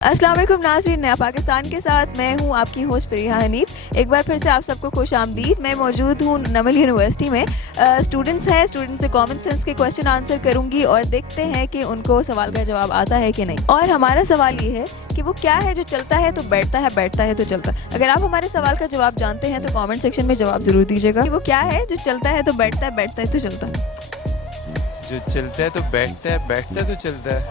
अस्सलाम वालेकुम नाज़रीन, नया पाकिस्तान के साथ मैं हूं आपकी होस्ट प्रिया हनीफ। एक बार फिर से आप सबको खुश आमदीद। मैं मौजूद हूं नमल यूनिवर्सिटी में। स्टूडेंट्स हैं, स्टूडेंट्स से कॉमन सेंस के क्वेश्चन आंसर करूंगी और देखते हैं कि उनको सवाल का जवाब आता है कि नहीं। और हमारा सवाल ये है कि वो क्या है जो चलता है तो बैठता है, बैठता है तो चलता है। अगर आप हमारे सवाल का जवाब जानते हैं तो कॉमेंट सेक्शन में जवाब ज़रूर दीजिएगा कि वो क्या है जो चलता है तो बैठता है, बैठता है तो चलता है। जो चलता है तो बैठता है, बैठता है तो चलता है।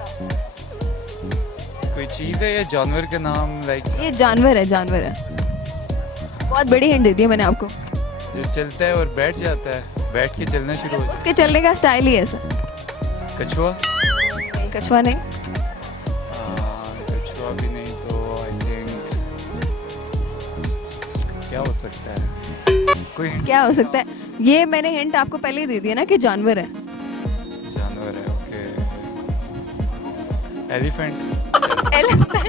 कोई चीज़ है या जानवर का नाम? लाइक ये जानवर है, जानवर है। बहुत बड़ी हिंट दे दी है मैंने आपको। जो चलता है और बैठ जाता है, बैठ के चलना शुरू हो जाता उसके चलने का स्टाइल ही ऐसा। है। कछुआ? नहीं, कछुआ नहीं। कछुआ भी नहीं तो आई थिंक क्या हो सकता है? कोई hint? क्या हो सकता है? ये मैंने हिंट आपको पहले ही दे दिया ना कि जानवर है। जानवर है, ओके। एलिफेंट? एलिफेंट?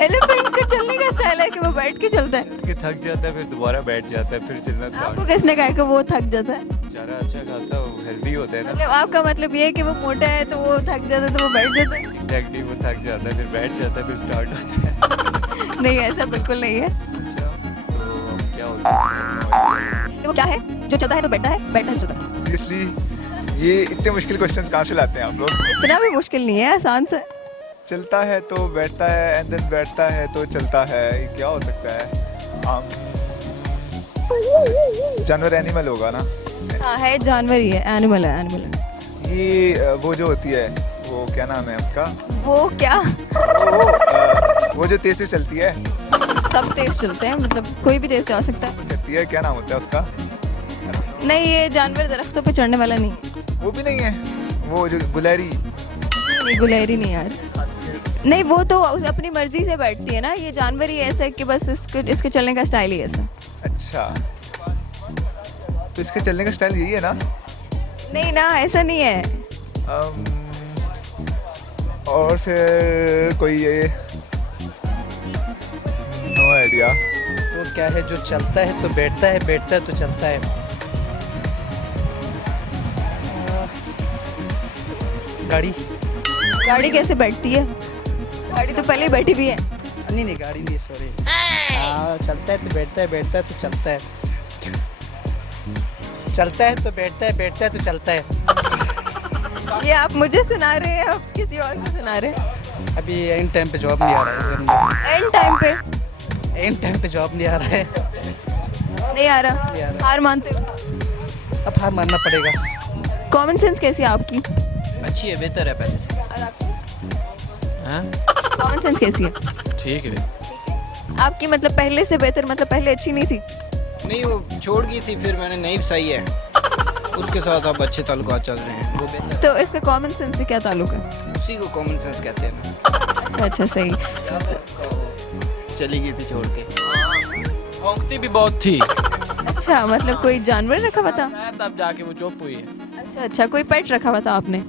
एलिफेंट का चलने का स्टाइल है कि वो बैठ के चलता है। कि थक जाता है फिर दोबारा बैठ जाता है, फिर चलना आपको स्टार्ट। किसने कहा कि वो थक जाता है? बेचारा अच्छा खासा हेल्दी होता है ना। मतलब आपका मतलब ये है कि वो मोटा है तो वो थक जाता है तो वो बैठ जाता है? एग्जैक्टली, वो थक जाता है फिर बैठ जाता है फिर स्टार्ट होता है। नहीं, ऐसा बिल्कुल नहीं है। अच्छा, तो क्या हो सकता है? कि वो क्या है जो चलता है तो बैठता है, बैठता है तो चलता है। सीरियसली ये इतने मुश्किल क्वेश्चंस कहाँ से लाते हैं आप लोग? इतना भी मुश्किल नहीं है, आसान सा है। चलता है तो बैठता है एंड देन बैठता है तो चलता है, ये क्या हो सकता है? जानवर, एनिमल होगा ना? हाँ, है, जानवर ही है, एनिमल है, एनिमल है। ये वो जो होती है, वो क्या नाम है उसका? वो क्या? वो जो तेज से चलती है। सब तेज चलते हैं, मतलब कोई भी तेज जा सकता है। चलती है, क्या नाम होता है उसका? नहीं, ये जानवर दरख्तों पे चढ़ने वाला नहीं। वो भी नहीं है, वो जो गुलहरी। नहीं, गुलहरी नहीं यार। नहीं, वो तो अपनी मर्जी से बैठती है ना। ये जानवर ही ऐसा है कि बस इसके चलने का स्टाइल ही ऐसा। अच्छा, तो इसके चलने का स्टाइल यही है ना? नहीं ना, ऐसा नहीं है। और फिर कोई ये नो आइडिया। वो क्या है जो चलता है तो बैठता है, बैठता है तो चलता है? गाड़ी? गाड़ी कैसे बैठती है? गाड़ी तो पहले ही बैठी हुई है। नहीं नहीं, गाड़ी नहीं, सॉरी। हाँ, चलता है तो बैठता है, बैठता है तो चलता है। चलता है तो बैठता है, बैठता है तो चलता है। ये आप मुझे सुना रहे हैं, आप किसी और को सुना रहे हैं? अभी एंड टाइम पे जॉब नहीं आ रहा है ज़हन एंड टाइम पे में। एंड टाइम पे जॉब नहीं आ रहा है। नहीं आ रहा? नहीं आ रहा। हार मानते हो? अब हार मानना पड़ेगा। कॉमन सेंस कैसी है आपकी? अच्छी है, बेहतर है पहले से। और आपकी हाँ, कॉमन सेंस कैसी है? ठीक है। आपकी मतलब पहले से बेहतर, मतलब पहले अच्छी नहीं थी? नहीं, वो छोड़ गई थी, फिर मैंने नहीं, सही है, उसके साथ अब अच्छे ताल्लुकात चल रहे हैं, वो बेहतर। तो इसका कॉमन सेंस से क्या ताल्लुक है? उसी को कॉमन सेंस कहते हैं ना। अच्छा अच्छा, सही। चली गई थी छोड़ के। भौंकती भी बहुत थी। अच्छा, मतलब कोई जानवर रखा हुआ था? तब जाके वो चुप हुई है। अच्छा अच्छा, कोई पेट रखा हुआ था आपने?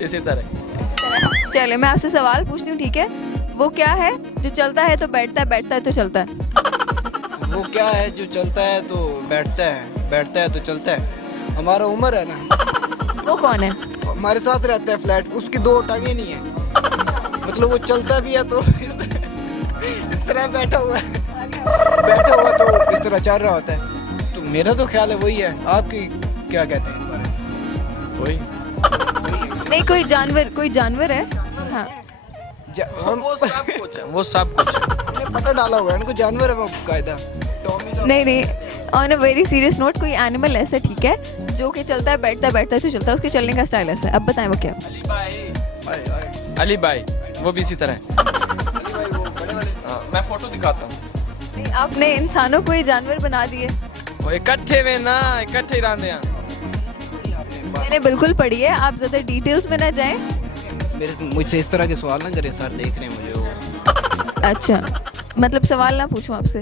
इसी तरह चले, मैं आपसे सवाल पूछती हूँ, ठीक है? वो क्या है जो चलता है तो बैठता है, बैठता है तो चलता है? वो क्या है जो चलता है तो बैठता है, बैठता है तो चलता है? हमारा उमर है ना, वो कौन है? हमारे साथ रहता है फ्लैट, उसकी दो टांगे नहीं है, मतलब वो चलता भी है तो इस तरह बैठा हुआ है, बैठा हुआ तो इस तरह चल रहा होता है। तो मेरा तो ख्याल है वही है। आपकी क्या कहते हैं इस बारे में? कोई नहीं, कोई जानवर है। हाँ, हम वो सब कुछ है, वो सब कुछ है। पता डाला हुआ है इनको, जानवर है वो कायदा। नहीं नहीं, on a very serious note, कोई एनिमल ऐसा, ठीक है, जो कि चलता है, बैठता है, बैठता है तो चलता है, उसके चलने का स्टाइल ऐसा है। अब बताएं वो क्या है? अली भाई वो भी इसी तरह है। हाँ, मैं फोटो दिखाता हूँ। नहीं, आपने इंसानों को ही जानवर बना दिए। वो इकट्ठे में ना, इकट्ठे ही रहते हैं। मैंने बिल्कुल पढ़ी है, आप ज़्यादा डिटेल्स में ना जाएं। मुझसे इस तरह के सवाल ना करें सर, देख रहे हैं मुझे वो। अच्छा, मतलब सवाल ना पूछूं आपसे?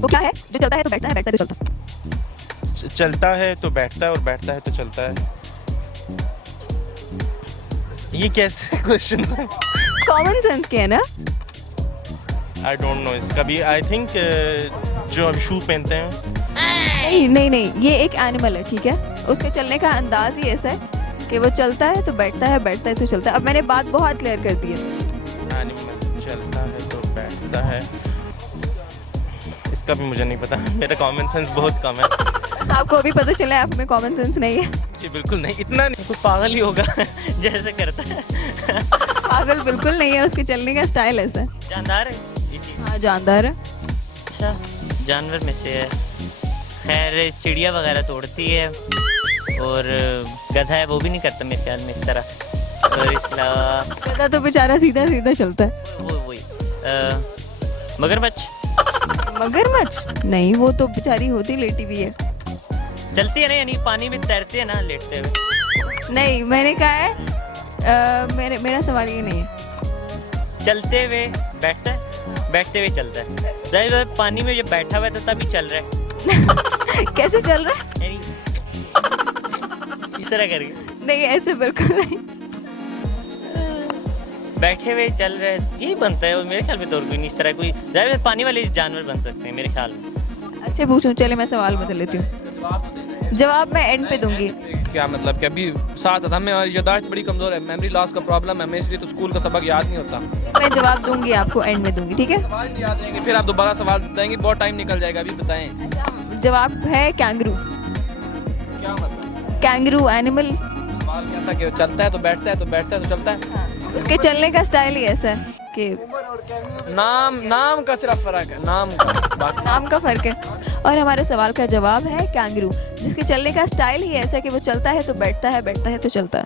वो क्या है जो चलता है तो बैठता है, बैठता है तो चलता है? चलता है तो बैठता है और बैठता है तो चलता है। ये कैसे क्वेश्चन है? कॉमन सेंस के है ना? आई डोंट नो इसका भी। आई थिंक जो अब शू पहनते हैं। नहीं नहीं नहीं, ये एक एनिमल है, ठीक है? उसके चलने का अंदाज ही ऐसा है कि वो चलता है तो बैठता है, बैठता है तो चलता है। अब मैंने बात बहुत क्लियर कर दी है। एनिमल चलता है तो बैठता है, इसका भी मुझे नहीं पता, मेरा कॉमन सेंस बहुत कम है। आपको अभी पता चला है आप में कॉमन सेंस नहीं है? जी बिल्कुल नहीं, इतना नहीं, कोई पागल ही होगा जैसे करता है। पागल बिल्कुल नहीं है, उसके चलने का स्टाइल ऐसा है। जानदार है ये चीज़। हाँ जानदार है। अच्छा जानवर में से है, खैर चिड़िया वगैरह तोड़ती है, और गधा है वो भी नहीं करता मेरे ख्याल में इस तरह, और इसके अलावा गधा तो बेचारा सीधा सीधा चलता है। वही मगरमच्छ मगरमच्छ नहीं, वो तो बेचारी होती लेटी हुई है। चलती है ना, यानी पानी में तैरते हैं ना लेटते हुए। नहीं मैंने कहा है मेरा सवाल ये नहीं है। चलते हुए बैठता है, बैठते हुए चलता है, जाहिर है पानी में जब बैठा हुआ है तो तभी चल रहा है। कैसे चल रहा है? यानी इस तरह करके नहीं ऐसे बिल्कुल नहीं। बैठे हुए चल रहे हैं, यही बनता है। और मेरे ख्याल में तो और कोई नहीं इस तरह, कोई जाहिर है पानी वाले जानवर बन सकते हैं मेरे ख्याल में। अच्छे पूछूं, चले मैं सवाल बदल लेती हूँ। जवाब मैं एंड पे दूंगी। क्या मतलब कि अभी साथ साथ हमें और याददाश्त बड़ी कमज़ोर है, मेमोरी लॉस का प्रॉब्लम है हमें, इसलिए तो स्कूल का सबक याद नहीं होता। मैं जवाब दूंगी आपको, एंड में दूंगी, ठीक है? सवाल भी याद रहेंगे, फिर आप दोबारा सवाल बताएंगे, बहुत टाइम निकल जाएगा। अभी बताएं जवाब है कैंगरू। क्या मतलब? कैंगरू एनिमल, सवाल क्या था कि वो चलता है तो बैठता है, तो बैठता है तो चलता है। उसके चलने का स्टाइल ही ऐसा है कि नाम का सिर्फ फर्क है, नाम का, बाकी नाम का फर्क है। और हमारे सवाल का जवाब है कैंगरू, जिसके चलने का स्टाइल ही ऐसा है कि वो चलता है तो बैठता है, बैठता है तो चलता है।